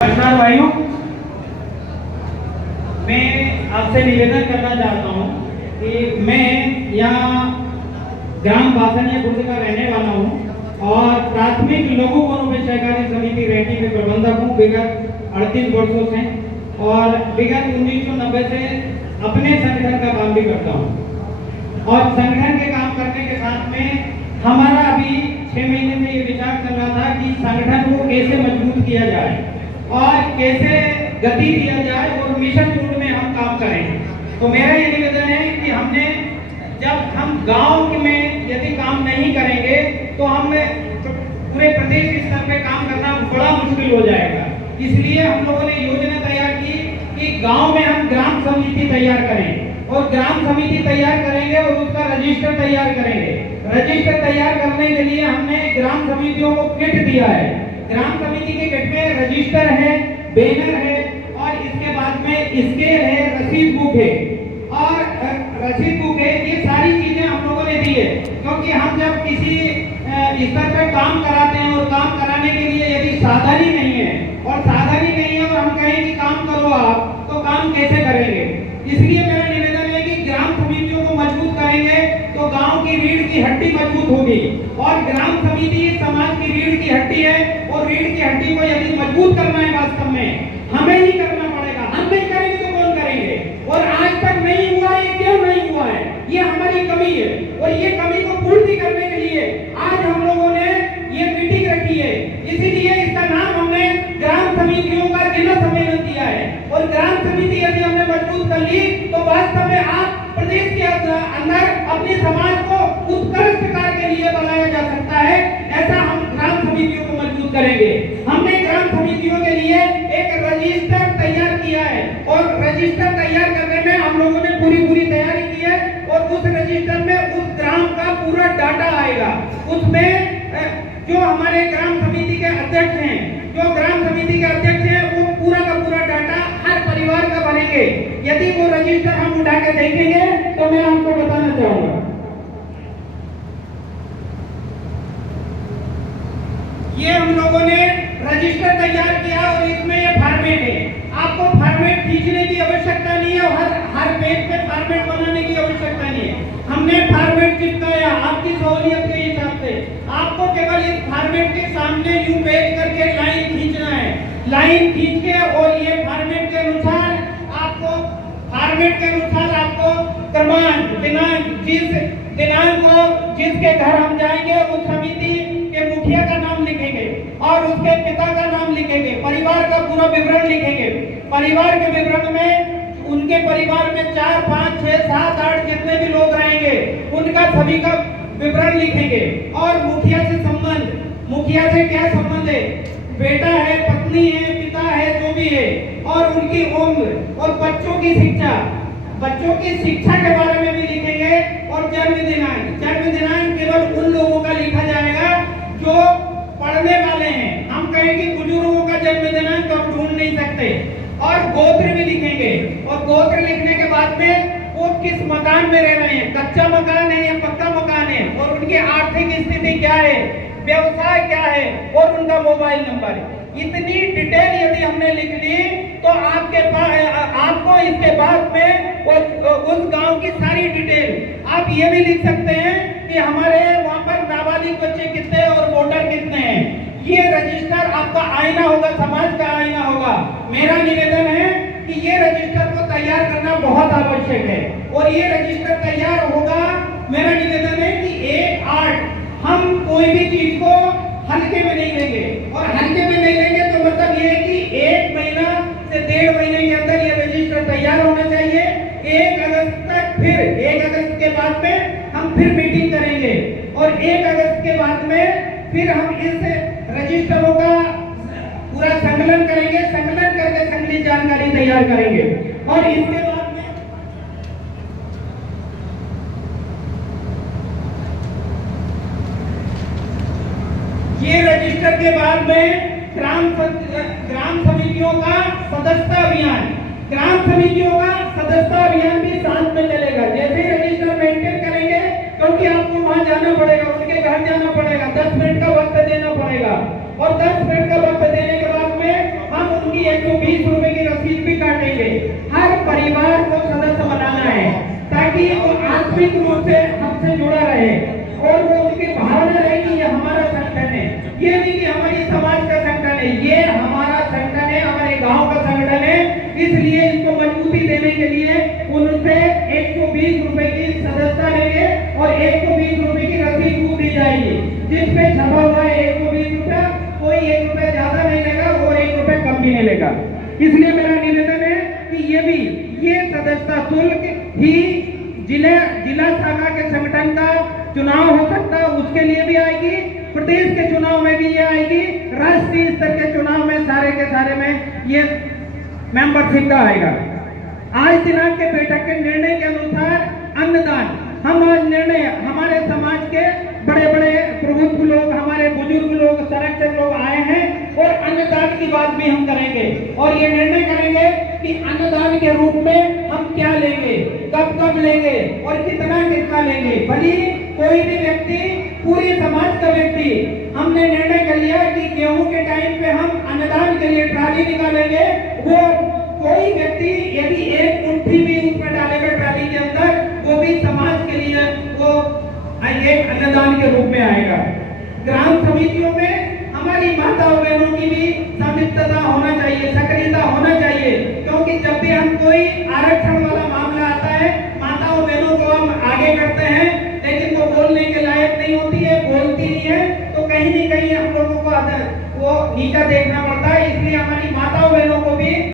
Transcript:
नमस्कार भाइयों, मैं आपसे निवेदन करना चाहता हूं कि मैं यहाँ ग्राम बासनिया खुर्द का रहने वाला हूं और प्राथमिक लघु वनोपज सहकारी समिति रेटी में प्रबंधक हूं विगत 38 वर्षों से और विगत 1990 से अपने संगठन का काम भी करता हूं। और संगठन के काम करने के साथ में हमारा अभी 6 महीने से ये विचार चल रहा था कि संगठन को कैसे मजबूत किया जाए और कैसे गति दिया जाए और मिशन मोड में हम काम करें। तो मेरा ये निवेदन है कि हमने जब हम गांव में यदि काम नहीं करेंगे तो हम पूरे प्रदेश स्तर पे काम करना बड़ा मुश्किल हो जाएगा। इसलिए हम लोगों ने योजना तैयार की कि गांव में हम ग्राम समिति तैयार करें और ग्राम समिति तैयार करेंगे और उसका रजिस्टर तैयार करेंगे। रजिस्टर तैयार करने के लिए हमने ग्राम समितियों को किट दिया है। ग्राम समिति के किट में रजिस्टर है, बैनर है और इसके बाद में स्केल है, रसीद बुक है और रसीद बुक है। ये सारी चीजें हम लोगों ने दी है क्योंकि हम जब किसी स्तर पर काम कराते हैं और काम कराने के लिए यदि साधन ही नहीं है और साधन ही नहीं है और हम कहें कि काम करो आप, तो काम कैसे करेंगे। इसलिए मेरा निवेदन है कि ग्राम समितियों को मजबूत करेंगे तो गांव की रीढ़ की हड्डी मजबूत होगी और ग्राम समिति समाज की रीढ़ की हड्डी है और रीढ़ की हड्डी को यदि मजबूत करना है वास्तव में हमें ही करना पड़ेगा। हम नहीं करेंगे तो कौन करेंगे। और आज तक नहीं हुआ है, क्यों नहीं हुआ है, ये हमारी कमी है और ये कमी को पूर्ति करने के लिए आज हम लोगों ने ये मीटिंग रखी है। इसीलिए इसका नाम हमने ग्राम समितियों का जिला सम्मेलन दिया है। और ग्राम समिति यदि हमने मजबूत कर ली तो वास्तव में आप प्रदेश के अंदर अपने समाज को उत्कृष्ट कार्य के लिए बनाया जा सकता है। ऐसा हम ग्राम समितियों को मजबूत करेंगे। हमने ग्राम समितियों के लिए एक रजिस्टर तैयार किया है और रजिस्टर तैयार करने में हम लोगों ने पूरी तैयारी की है और उस रजिस्टर में उस ग्राम का पूरा डाटा आएगा। उसमें जो हमारे ग्राम समिति के अध्यक्ष हैं, जो ग्राम समिति के अध्यक्ष हैं, वो पूरा का पूरा डाटा हर परिवार का भरेंगे। यदि वो रजिस्टर हम उठा के देखेंगे तो मैं आपको बताना चाहूंगा, ये हम लोगों ने रजिस्टर तैयार किया और इसमें ये फॉर्मेट है। आपको फॉर्मेट खींचने की आवश्यकता नहीं है और हर पेज पे फॉर्मेट बनाने की आवश्यकता नहीं है। हमने फॉर्मेट चिपकाया आपकी सहूलियत के हिसाब से। आपको केवल इस फॉर्मेट के सामने यूं पेज करके लाइन खींचना है। लाइन खींच के और ये फॉर्मेट के अनुसार आपको क्रमांक, दिनांक, जिस दिनांक को जिसके घर हम जाएंगे उस समिति के मुखिया का नाम लिखेंगे और उसके पिता का नाम लिखेंगे, परिवार का पूरा विवरण लिखेंगे। परिवार के विवरण में उनके परिवार में 4, 5, 6, 7, 8 जितने भी लोग रहेंगे उनका सभी का विवरण लिखेंगे। और मुखिया से संबंध, मुखिया से क्या संबंध है, बेटा है, पत्नी है, पिता है, जो भी है, और उनकी उम्र और बच्चों की शिक्षा के बारे में भी लिखेंगे। और जन्म दिनांक केवल उन लोगों का लिखा जाएगा जो पढ़ने वाले हैं। हम कहेंगे बुजुर्गों का जन्म दिनांक हम ढूंढ नहीं सकते। और गोत्र भी लिखेंगे और गोत्र लिखने के बाद में वो किस मकान में रह रहे हैं, कच्चा मकान है या पक्का मकान है, और उनकी आर्थिक स्थिति क्या है, व्यवसाय क्या है और उनका मोबाइल नंबर है। इतनी डिटेल यदि हमने लिख ली तो आपको इसके बाद में उस गांव की सारी डिटेल आप ये भी लिख सकते हैं कि हमारे वहाँ पर नाबालिग बच्चे कितने और वोटर कितने हैं। ये रजिस्टर आपका आईना होगा, समाज का आईना होगा। मेरा निवेदन है कि ये रजिस्टर को तैयार करना बहुत आवश्यक है और ये रजिस्टर तैयार होगा। मेरा निवेदन है कि 1-8 हम कोई भी चीज को हल्के में नहीं लेंगे और हल्के में नहीं लेंगे तो मतलब ये है कि 1 महीना से 1.5 महीने के अंदर ये रजिस्टर तैयार होना चाहिए। 1 अगस्त तक, फिर 1 अगस्त के बाद में हम फिर मीटिंग करेंगे और 1 अगस्त के बाद में फिर हम इस रजिस्टरों का पूरा संकलन करेंगे। संकलन करके संकलित जानकारी तैयार करेंगे और इसके बाद ये रजिस्टर के बाद में ग्राम समितियों का सदस्यता अभियान, भी साथ में चलेगा। जैसे ही रजिस्टर मेंटेन करेंगे क्योंकि आपको वहां जाना पड़ेगा, उनके घर जाना पड़ेगा, 10 मिनट का वक्त देना पड़ेगा और 10 मिनट का वक्त देने के बाद में हम उनकी की 120 रुपए की रसीद भी काटेंगे। हर परिवार को सदस्य बनाना है ताकि वो आत्मिक रूप से हमसे जुड़ा रहे और वो उनकी भावना रहेगी ये हमारा संगठन है, ये नहीं कि हमारी समाज का संगठन है, ये हमारा संगठन है, हमारे गांव का संगठन है। इसलिए इसको मजबूती देने के लिए उनसे 120 रुपए की सदस्यता लेंगे और 120 रुपए की रसीद को दी जाएगी, जिसपे छपा हुआ है 120 रुपया, कोई 1 रुपया ज्यादा नहीं लेगा और 1 रुपया कम भी नहीं लेगा। इसलिए मेरा निवेदन है कि ये सदस्यता शुल्क ही जिला शाखा के संगठन का चुनाव हो सकता है उसके लिए भी आएगी, प्रदेश के चुनाव में भी ये आएगी, राष्ट्रीय स्तर के चुनाव में सारे के सारे में ये मेंबरशिप का आएगा। आज दिनांक के बैठक के निर्णय के अनुसार अन्नदान, हम आज निर्णय हमारे समाज के बड़े बड़े प्रबुद्ध लोग, हमारे बुजुर्ग लोग, संरक्षक लोग आए हैं और अन्नदान की बात भी हम करेंगे और ये निर्णय करेंगे कि अन्नदान के रूप में हम क्या लेंगे, कब कब लेंगे और कितना कितना लेंगे। भली कोई भी व्यक्ति, पूरे समाज का व्यक्ति, हमने निर्णय कर लिया कि गेहूं के टाइम पे हम अन्नदान के लिए ट्राली निकालेंगे, वो कोई व्यक्ति यदि एक मुट्ठी भी उसमें डालेगा ट्राली के अंदर, वो भी समाज के लिए वो एक अन्नदान के रूप में आएगा। ग्राम समितियों में हमारी माताओं बहनों की भी संलिप्तता होना चाहिए, सक्रियता होना चाहिए, क्योंकि जब भी हम कोई आरक्षण वाला मामला